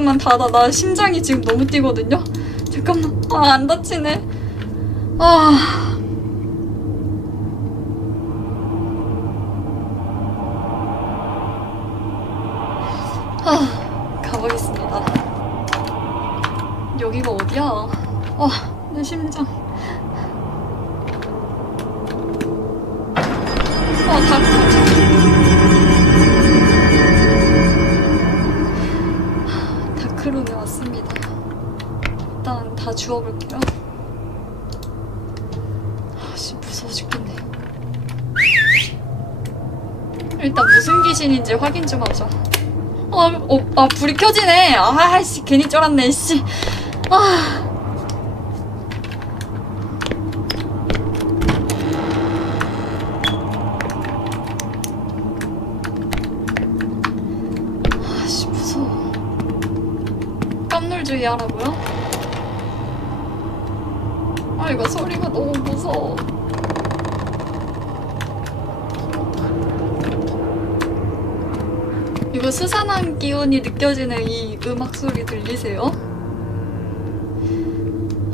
잠깐만 닫아. 나 심장이 지금 너무 뛰거든요. 잠깐만. 아, 안 다치네. 아. 아? 아, 내 심장. 아, 다크. 다 주워볼게요. 아씨 무서워 죽겠네. 일단 무슨 귀신인지 확인 좀 하자. 아, 어, 아 불이 켜지네. 아씨 괜히 쫄았네. 씨. 아. 아씨 무서워. 깜놀주의 하라고요? 아 이거 소리가 너무 무서워. 이거 스산한 기운이 느껴지는 이 음악 소리 들리세요?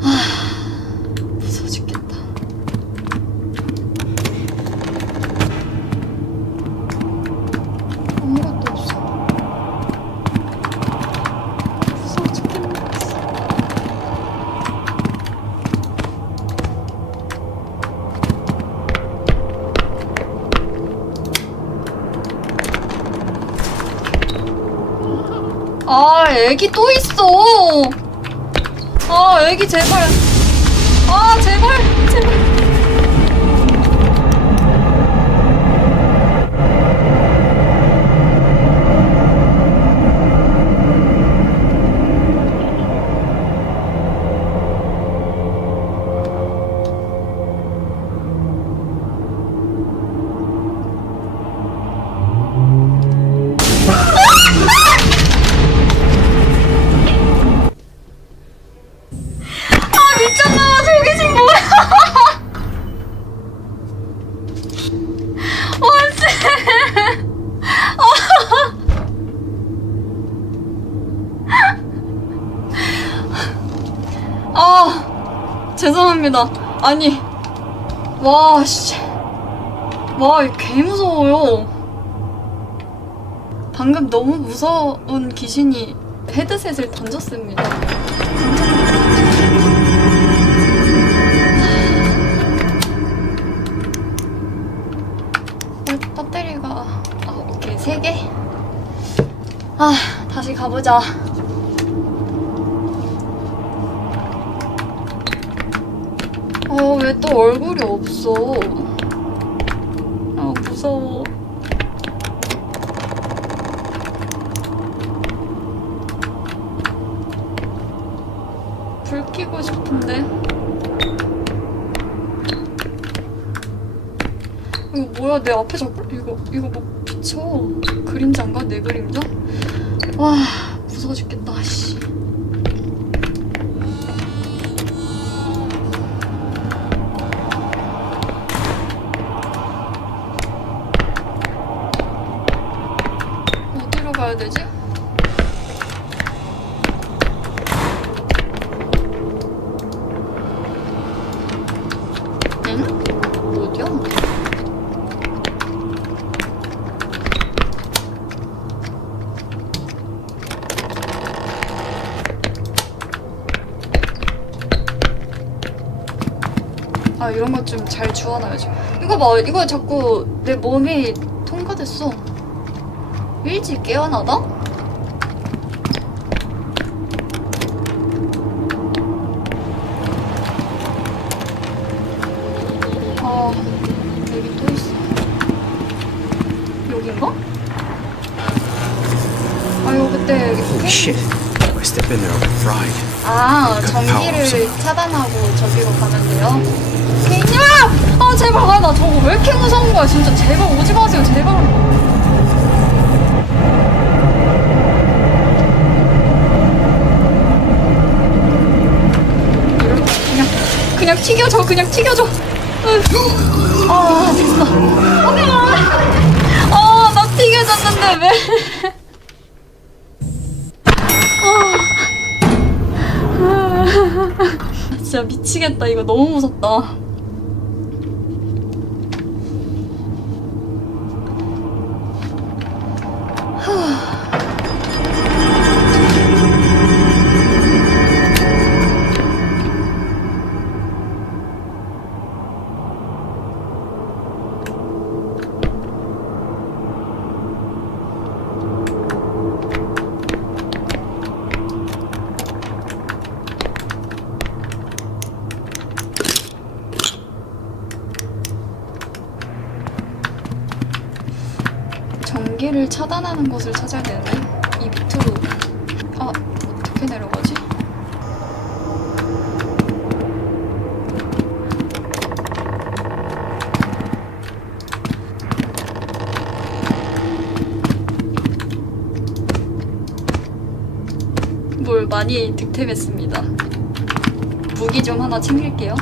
아 무서워 죽겠다. 아무것도 없어. 무서워 죽겠네. 아, 애기 또 있어. 아, 애기 제발. 아, 제발, 제발. 아, 죄송합니다. 아니, 와, 씨. 와, 이개 무서워요. 방금 너무 무서운 귀신이 헤드셋을 던졌습니다. 배- 배터리가 아 오케이 세 개. 아 다시 가보자. 어 왜 또 얼굴이 없어? 아 무서워. 불 켜고 싶은데. 이거 뭐야 내 앞에 자꾸 이거 이거 뭐 비쳐 그림자인가 내 그림자? 와 무서워 죽겠다 씨. 아 이런 것좀잘 주워놔야지 이거 봐 이거 자꾸 내 몸이 통과됐어 일찍 깨어나다? 아 여기 또 있어 여긴가? 아 이거 그때 Holy shit. If I step in there, I'll get fried. 아 전기를 차단하고 저기로 가면 돼요? 아 제발 아 나 저거 왜 이렇게 무서운 거야? 진짜 제발 오지 마세요 제발. 그냥 그냥 튀겨줘 그냥 튀겨줘. 아 됐어. 어, 아나 튀겨졌는데 왜? 아, 진짜 미치겠다. 이거 너무 무섭다. 전기를 차단하는 곳을 찾아야 되는데 이 밑으로 아 어떻게 내려가지? 뭘 많이 득템했습니다. 무기 좀 하나 챙길게요.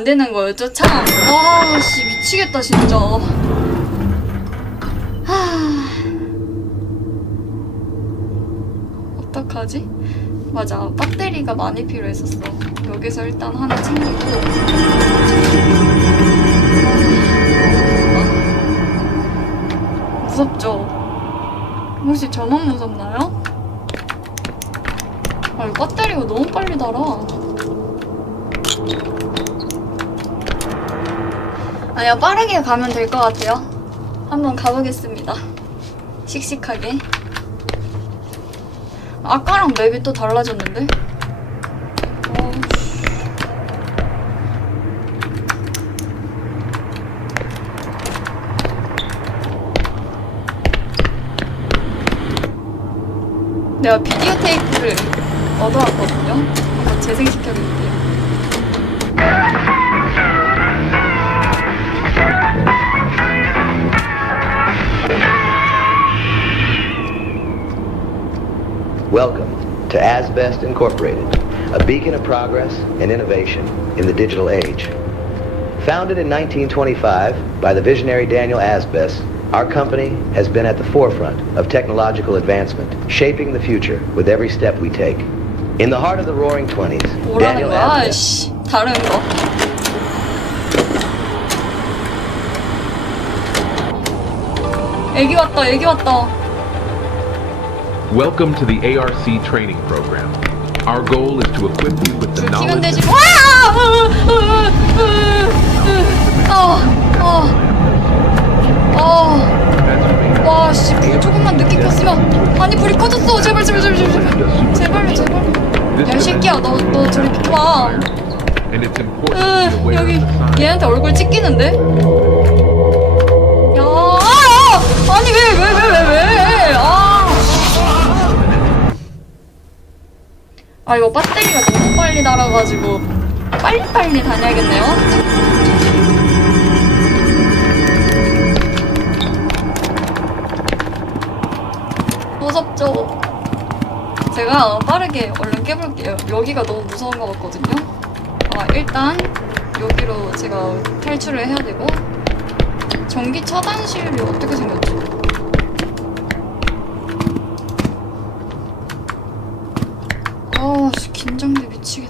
안 되는 거였죠 참. 아 씨 미치겠다 진짜. 하... 어떡하지? 맞아 배터리가 많이 필요했었어. 여기서 일단 하나 챙기고. 아, 무섭죠? 혹시 저만 무섭나요? 아, 이 배터리가 너무 빨리 달아. 아니요, 빠르게 가면 될 것 같아요. 한번 가보겠습니다. 씩씩하게. 아까랑 맵이 또 달라졌는데? 씨. 내가 비디오 테이프를 얻어왔거든요. 한번 재생시켜볼게요. Welcome to Asbest Incorporated, a beacon of progress and innovation in the digital age. Founded in 1925 by the visionary Daniel Asbest, our company has been at the forefront of technological advancement, shaping the future with every step we take. In the heart of the Roaring Twenties, 뭐라는 Daniel 거야? Asbest 씨, 다른 거. 애기 왔다, 애기 왔다. Welcome to the ARC training program. Our goal is to equip you with the 불 키면 knowledge 되지. 와! 어, 어, 어. 와, 씨, 불 조금만 늦게 켰으면. 아니, 불이 꺼졌어. 제발, 제발, 제발, 제발. 제발, 제발. 야, 이 새끼야, 너, 너 저리 비켜봐. and it's important to be 으, aware 여기 of the signs. 얘한테 얼굴 찍히는데? 야, 아, 아! 아니 왜 왜 왜 왜 왜? 아. 아 이거 배터리가 너무 빨리 달아가지고 빨리빨리 다녀야겠네요. 무섭죠? 제가 빠르게 얼른 깨볼게요. 여기가 너무 무서운 것 같거든요. 아, 일단 여기로 제가 탈출을 해야 되고 전기 차단실이 어떻게 생겼지? 아, 씨, 긴장돼 미치겠다.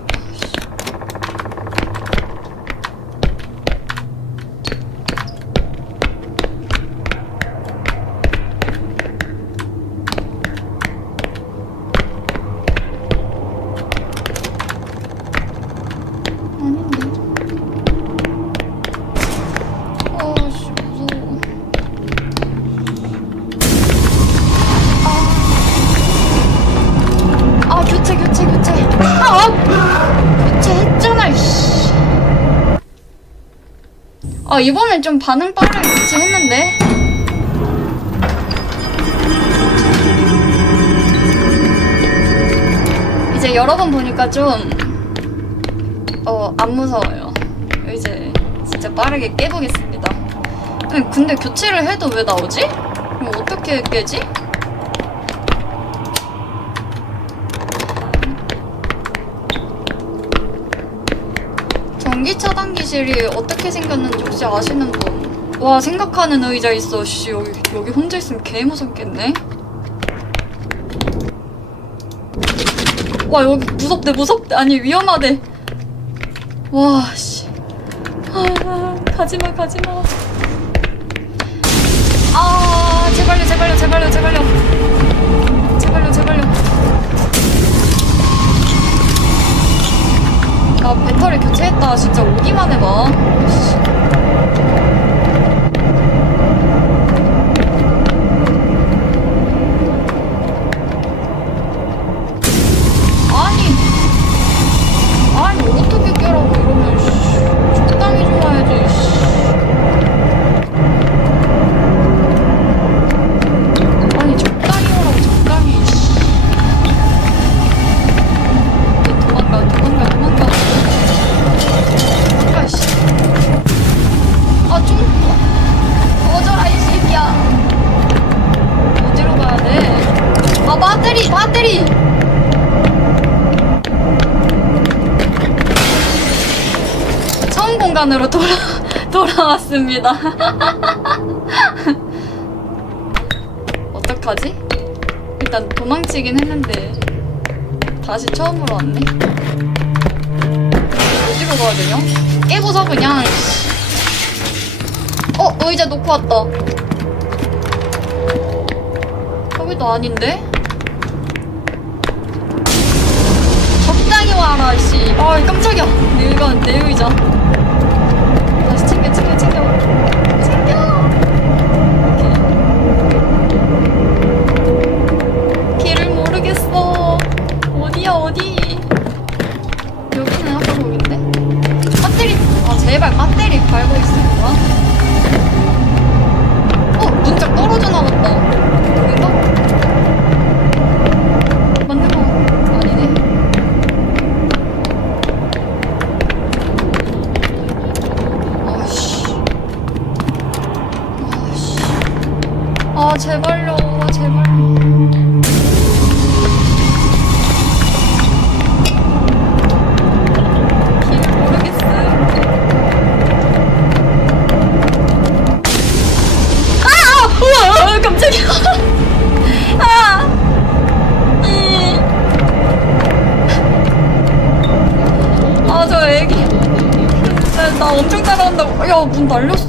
아 이번엔 좀 반응 빠르게 교체했는데 이제 여러 번 보니까 좀 어, 안 무서워요. 이제 진짜 빠르게 깨보겠습니다. 근데 교체를 해도 왜 나오지? 그럼 어떻게 깨지? 전기 차단기실이 어떻게 생겼는지 혹시 아시는 분? 와 생각하는 의자 있어. 씨 여기 여기 혼자 있으면 개 무섭겠네. 와 여기 무섭대 무섭대 아니 위험하대. 와 씨. 아 가지마 가지마. 아 제발요 제발요 제발요 제발요 제발요 제발요. 배터리 교체했다. 진짜 오기만 해봐. 되냐? 깨부숴 그냥 어 의자 놓고 왔다 여기도 아닌데? 적당히 와라 씨. 아 깜짝이야 내 의자 내 의자 아씨. 아씨. 아 제발요 날렸어.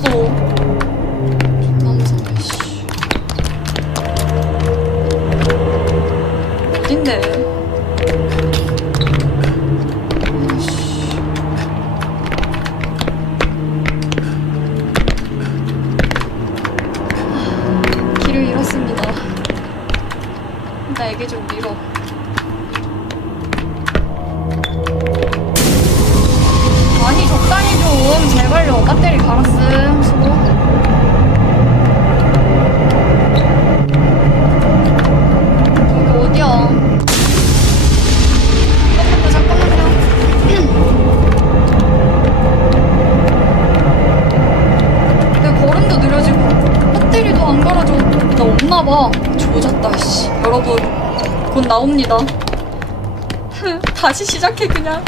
다시 시작해, 그냥.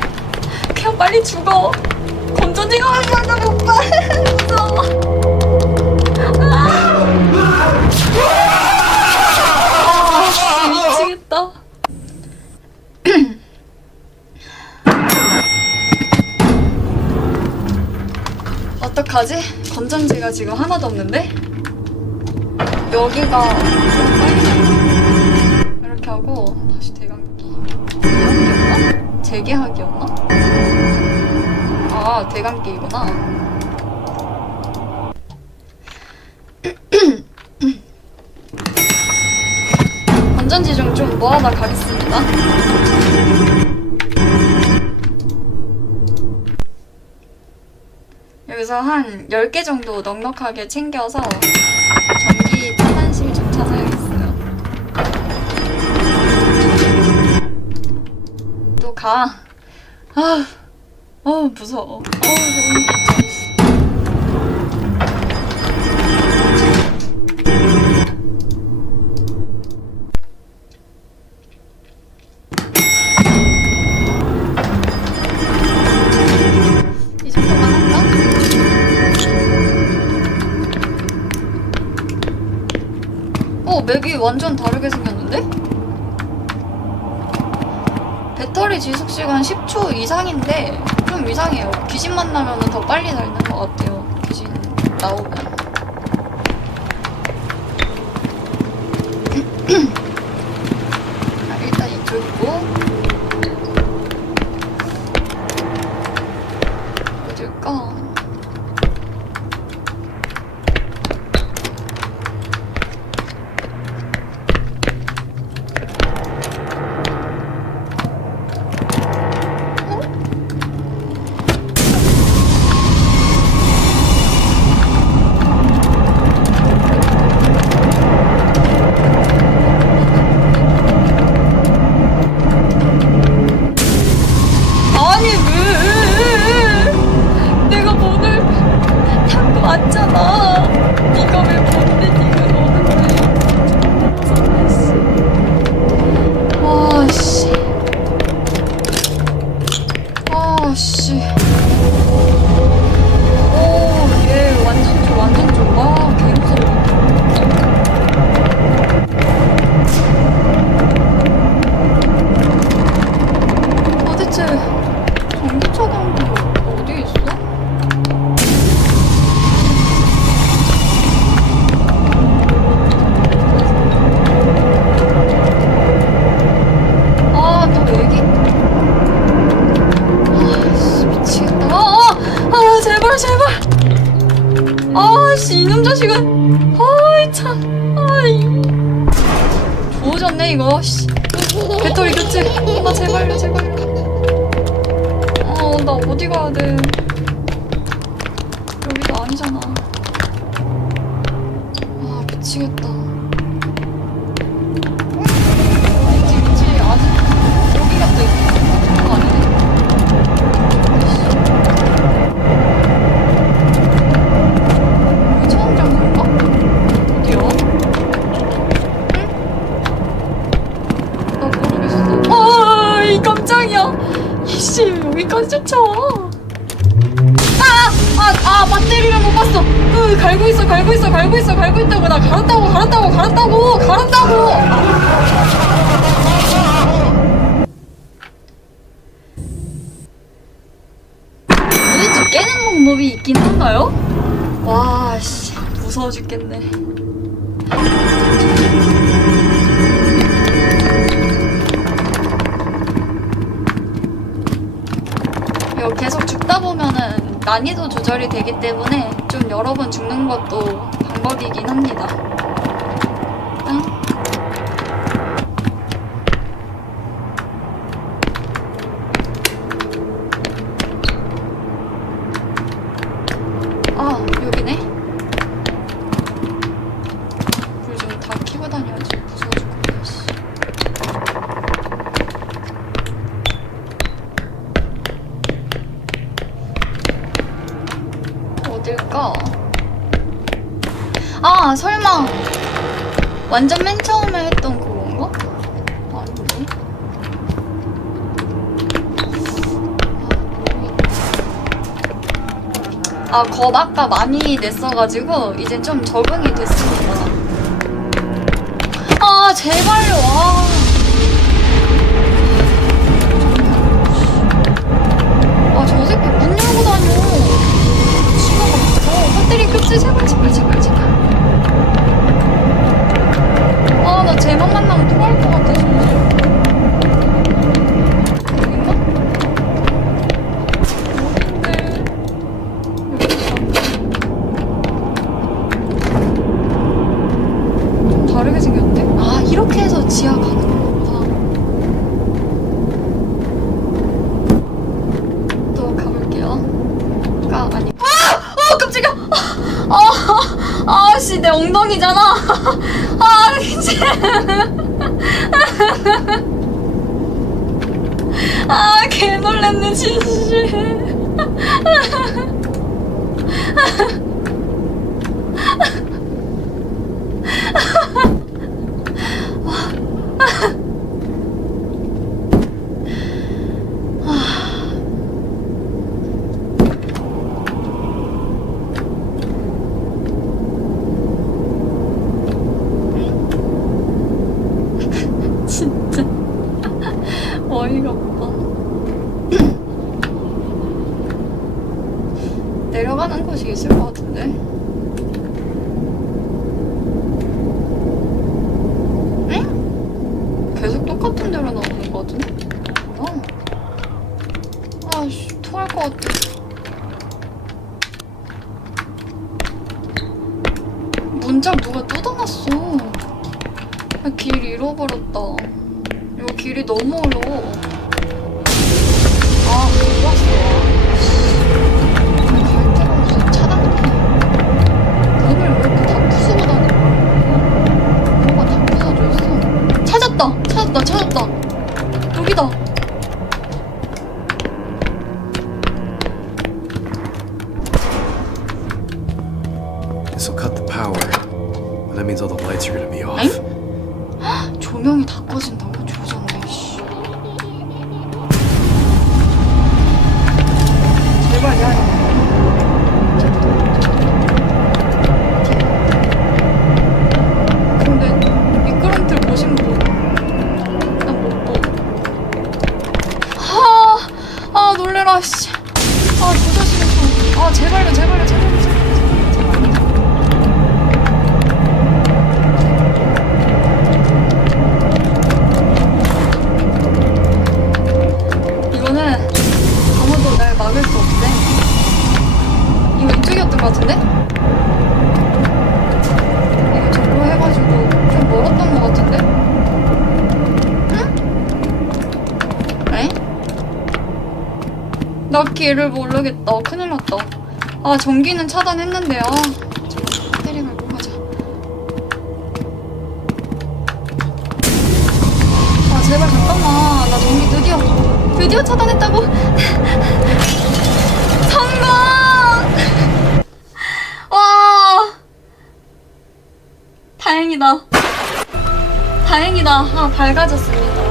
그냥 빨리 죽어. 건전지가 하려고 오빠. 무서워. 아, 씨, 미치겠다. 어떡하지? 건전지가 지금 하나도 없는데? 여기가 이렇게 하고 대감기였나? 재계하기였나? 아 대감기이구나 건전지 좀 좀 모아다 가겠습니다 그래서 한 10개 정도 넉넉하게 챙겨서 가. 아, 어 무서워. 어. 이 정도만? 어, 맵이 완전 다르게 생겼는데? 배터리 지속 시간 10초 이상인데 좀 이상해요. 귀신 만나면 더 빨리 닳는 것 같아요. 귀신 나오면. 제발요, 제발요. 어, 나 어디 가야 돼? 이씨, 여기까지 쫓아와. 아! 아, 아, 배터리를 못 봤어. 으, 갈고 있어, 갈고 있어, 갈고 있어, 갈고 있다고. 나 갈았다고, 갈았다고, 갈았다고, 갈았다고. 도대체 깨는 방법이 있긴 한가요? 와, 씨, 무서워 죽겠네. 난이도 조절이 되기 때문에 좀 여러 번 죽는 것도 방법이긴 합니다. 일단 아 여기네. 불 좀 다 켜고 다녀야지 무서워 죽겠네. 씨. 어딜까? 아, 설마. 완전 맨 처음에 했던 그건가? 아닌데. 아, 겁 아까 많이 냈어가지고, 이제 좀 적응이 됐습니다. 아, 제발요, 아. 아, 저 새끼 문 열고 다녀. 지가 막어 배터리 급지 제발 제발 제발 제발 아나 쟤만 만나면 토할 것 같아 여긴가? 어딘데 여기다 좀 다르게 생겼는데? 아 이렇게 해서 지하 가는 내 엉덩이잖 아. 아, 이제. 아, 개 놀랬네, 진실. 진짜. 어이가 없다. 내려가는 곳이 있을 것 같은데? 응? 계속 똑같은 데로 나오는 것 같은데? 뭐야? 아씨, 토할 것 같아. 문짝 누가 뜯어놨어. 아, 길 잃어버렸다. 이거 길이 너무 어려워. The power. That means all the lights are gonna be off. 엥? 조명이 다 꺼진다고? 조졌 나 길을 모르겠다. 큰일 났다. 아, 전기는 차단했는데요. 배터리 갈고 가자. 아, 제발 잠깐만. 나 전기 드디어, 드디어 차단했다고. 성공! 와! 다행이다. 다행이다. 아, 밝아졌습니다.